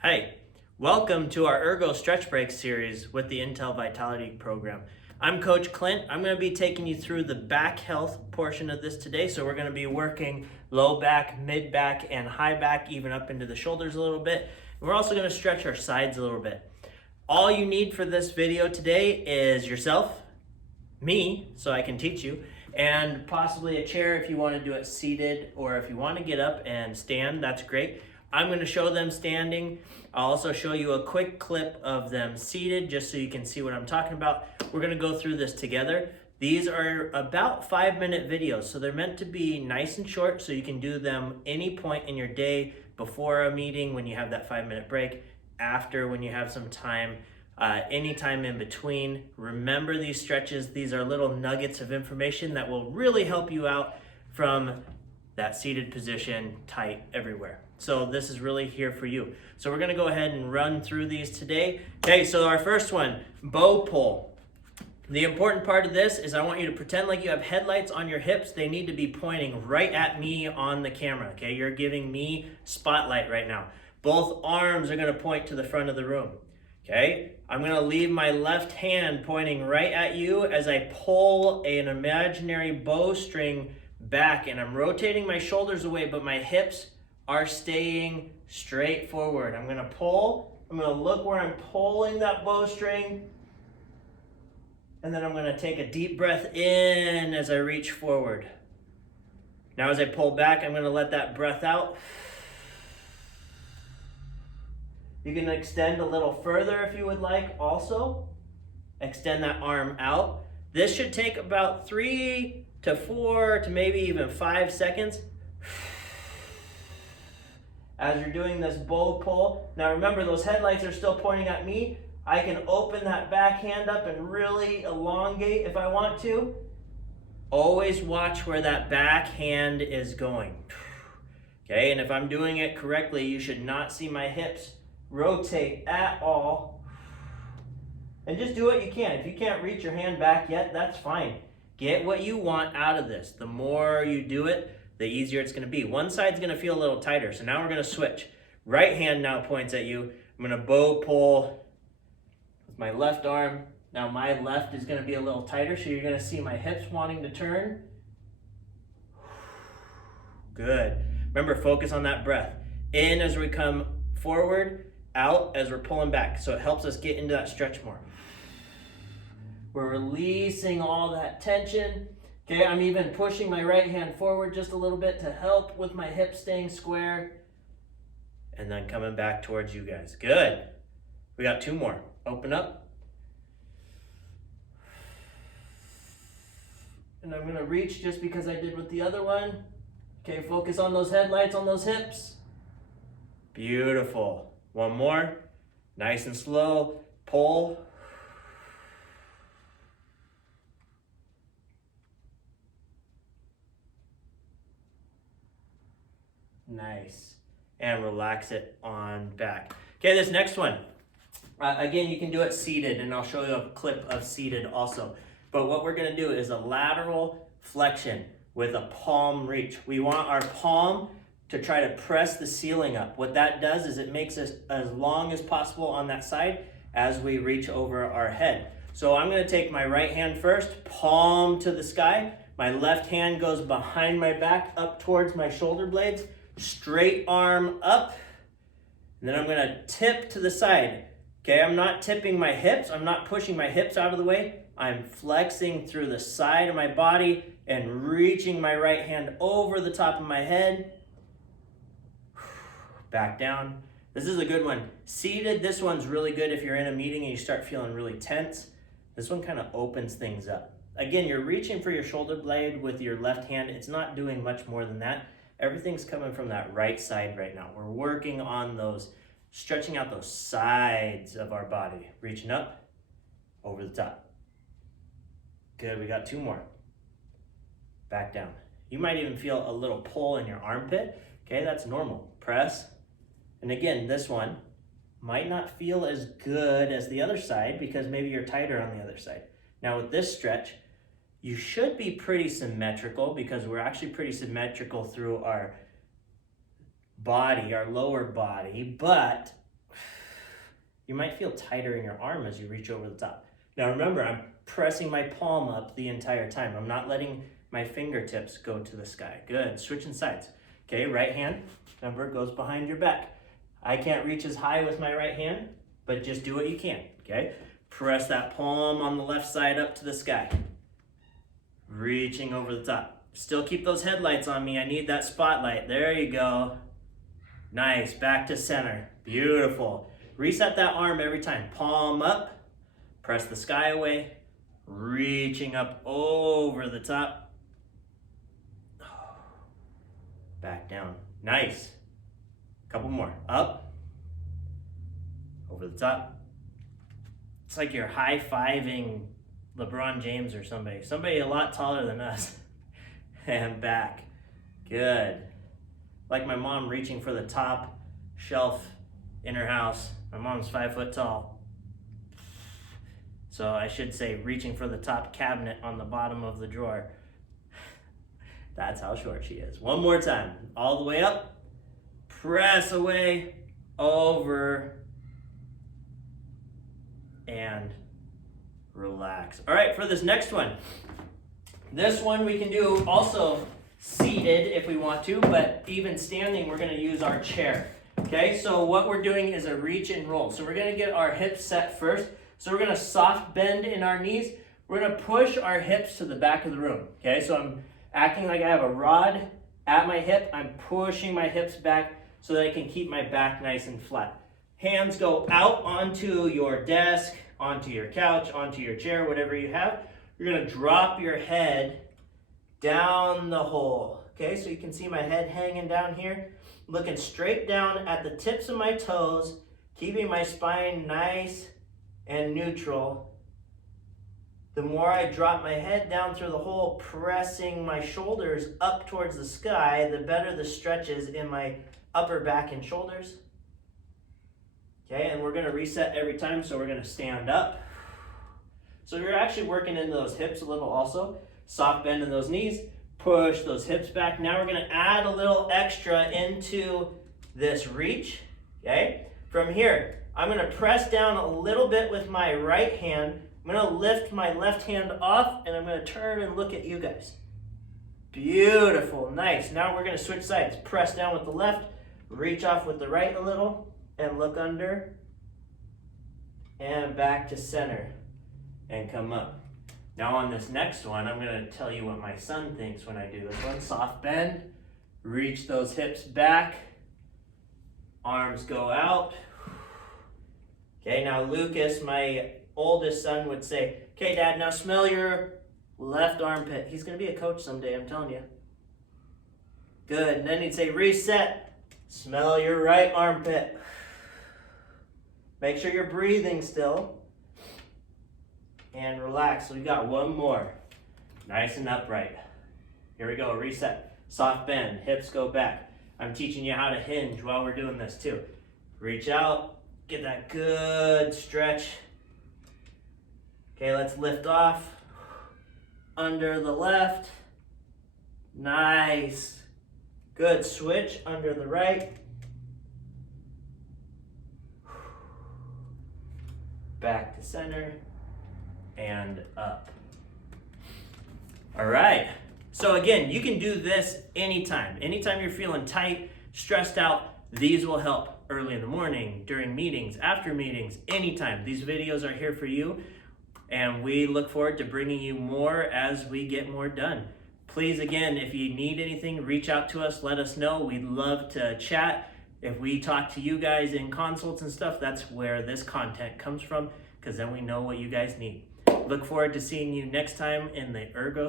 Hey, welcome to our Ergo Stretch Break series with the Intel Vitality Program. I'm Coach Clint. I'm going to be taking you through the back health portion of this today. So we're going to be working low back, mid back, and high back, even up into the shoulders a little bit. And we're also going to stretch our sides a little bit. All you need for this video today is yourself, me, so I can teach you, and possibly a chair if you want to do it seated, or if you want to get up and stand, that's great. I'm going to show them standing. I'll also show you a quick clip of them seated just so you can see what I'm talking about. We're going to go through this together. These are about 5-minute videos, so they're meant to be nice and short so you can do them any point in your day, before a meeting when you have that 5-minute break, after when you have some time, anytime in between. Remember these stretches. These are little nuggets of information that will really help you out from that seated position, tight everywhere. So this is really here for you. So we're gonna go ahead and run through these today. Okay, so our first one, bow pull. The important part of this is I want you to pretend like you have headlights on your hips. They need to be pointing right at me on the camera, okay? You're giving me spotlight right now. Both arms are gonna point to the front of the room, okay? I'm gonna leave my left hand pointing right at you as I pull an imaginary bowstring back, and I'm rotating my shoulders away, but my hips are staying straight forward. I'm gonna pull, I'm gonna look where I'm pulling that bowstring, and then I'm gonna take a deep breath in as I reach forward. Now as I pull back, I'm gonna let that breath out. You can extend a little further if you would like also. Extend that arm out. This should take about 3 to 4 to maybe even 5 seconds. As you're doing this bow pull. Now remember, those headlights are still pointing at me. I can open that back hand up and really elongate if I want to. Always watch where that back hand is going. Okay, and if I'm doing it correctly, you should not see my hips rotate at all. And just do what you can. If you can't reach your hand back yet, that's fine. Get what you want out of this. The more you do it, the easier it's gonna be. One side's gonna feel a little tighter, so now we're gonna switch. Right hand now points at you. I'm gonna bow pull with my left arm. Now my left is gonna be a little tighter, so you're gonna see my hips wanting to turn. Good. Remember, focus on that breath. In as we come forward, out as we're pulling back. So it helps us get into that stretch more. We're releasing all that tension. Okay, I'm even pushing my right hand forward just a little bit to help with my hips staying square. And then coming back towards you guys. Good. We got 2 more. Open up. And I'm gonna reach just because I did with the other one. Okay, focus on those headlights, on those hips. Beautiful. One more. Nice and slow. Pull. Nice. And relax it on back. Okay, this next one. Again, you can do it seated, and I'll show you a clip of seated also. But what we're gonna do is a lateral flexion with a palm reach. We want our palm to try to press the ceiling up. What that does is it makes us as long as possible on that side as we reach over our head. So I'm gonna take my right hand first, palm to the sky. My left hand goes behind my back up towards my shoulder blades. Straight arm up, and then I'm gonna tip to the side. Okay, I'm not tipping my hips, I'm not pushing my hips out of the way. I'm flexing through the side of my body and reaching my right hand over the top of my head. Back down. This is a good one. Seated, this one's really good if you're in a meeting and you start feeling really tense. This one kind of opens things up. Again, you're reaching for your shoulder blade with your left hand. It's not doing much more than that. Everything's coming from that right side right now. We're working on those, stretching out those sides of our body. Reaching up, over the top. Good, we got 2 more. Back down. You might even feel a little pull in your armpit. Okay, that's normal. Press. And again, this one might not feel as good as the other side because maybe you're tighter on the other side. Now with this stretch, you should be pretty symmetrical because we're actually pretty symmetrical through our body, our lower body, but you might feel tighter in your arm as you reach over the top. Now remember, I'm pressing my palm up the entire time. I'm not letting my fingertips go to the sky. Good, switching sides. Okay, right hand, remember, goes behind your back. I can't reach as high with my right hand, but just do what you can, okay? Press that palm on the left side up to the sky. Reaching over the top. Still keep those headlights on me. I need that spotlight. There you go. Nice, back to center. Beautiful. Reset that arm every time. Palm up, press the sky away, reaching up over the top. Back down. Nice. Couple more. Up, over the top. It's like you're high-fiving LeBron James or somebody a lot taller than us. And back. Good. Like my mom reaching for the top shelf in her house. My mom's 5 foot tall. So I should say reaching for the top cabinet on the bottom of the drawer. That's how short she is. One more time. All the way up. Press away, over, and relax. All right, for this next one. This one we can do also seated if we want to, but even standing, we're gonna use our chair. Okay, so what we're doing is a reach and roll. So we're gonna get our hips set first. So we're gonna soft bend in our knees. We're gonna push our hips to the back of the room. Okay, so I'm acting like I have a rod at my hip. I'm pushing my hips back so that I can keep my back nice and flat. Hands go out onto your desk, onto your couch, onto your chair, whatever you have. You're gonna drop your head down the hole. Okay, so you can see my head hanging down here, looking straight down at the tips of my toes, keeping my spine nice and neutral. The more I drop my head down through the hole, pressing my shoulders up towards the sky, the better the stretch is in my upper back and shoulders. Okay, and we're gonna reset every time, so we're gonna stand up. So you're actually working into those hips a little also. Soft bend in those knees, push those hips back. Now we're gonna add a little extra into this reach, okay? From here, I'm gonna press down a little bit with my right hand. I'm gonna lift my left hand off and I'm gonna turn and look at you guys. Beautiful, nice. Now we're gonna switch sides. Press down with the left, reach off with the right a little, and look under, and back to center, and come up. Now on this next one, I'm gonna tell you what my son thinks when I do this one. Soft bend, reach those hips back, arms go out. Okay, now Lucas, my oldest son, would say, okay, Dad, now smell your left armpit. He's gonna be a coach someday, I'm telling you. Good, and then he'd say, reset, smell your right armpit. Make sure you're breathing still. And relax. So we got one more. Nice and upright. Here we go, reset. Soft bend, hips go back. I'm teaching you how to hinge while we're doing this too. Reach out, get that good stretch. Okay, let's lift off. Under the left. Nice. Good, switch under the right. Back to center. And up. All right. So again, you can do this anytime. Anytime you're feeling tight, stressed out, these will help early in the morning, during meetings, after meetings, anytime. These videos are here for you, and we look forward to bringing you more as we get more done. Please, again, if you need anything, reach out to us, let us know. We'd love to chat. If we talk to you guys in consults and stuff, that's where this content comes from, because then we know what you guys need. Look forward to seeing you next time in the Ergo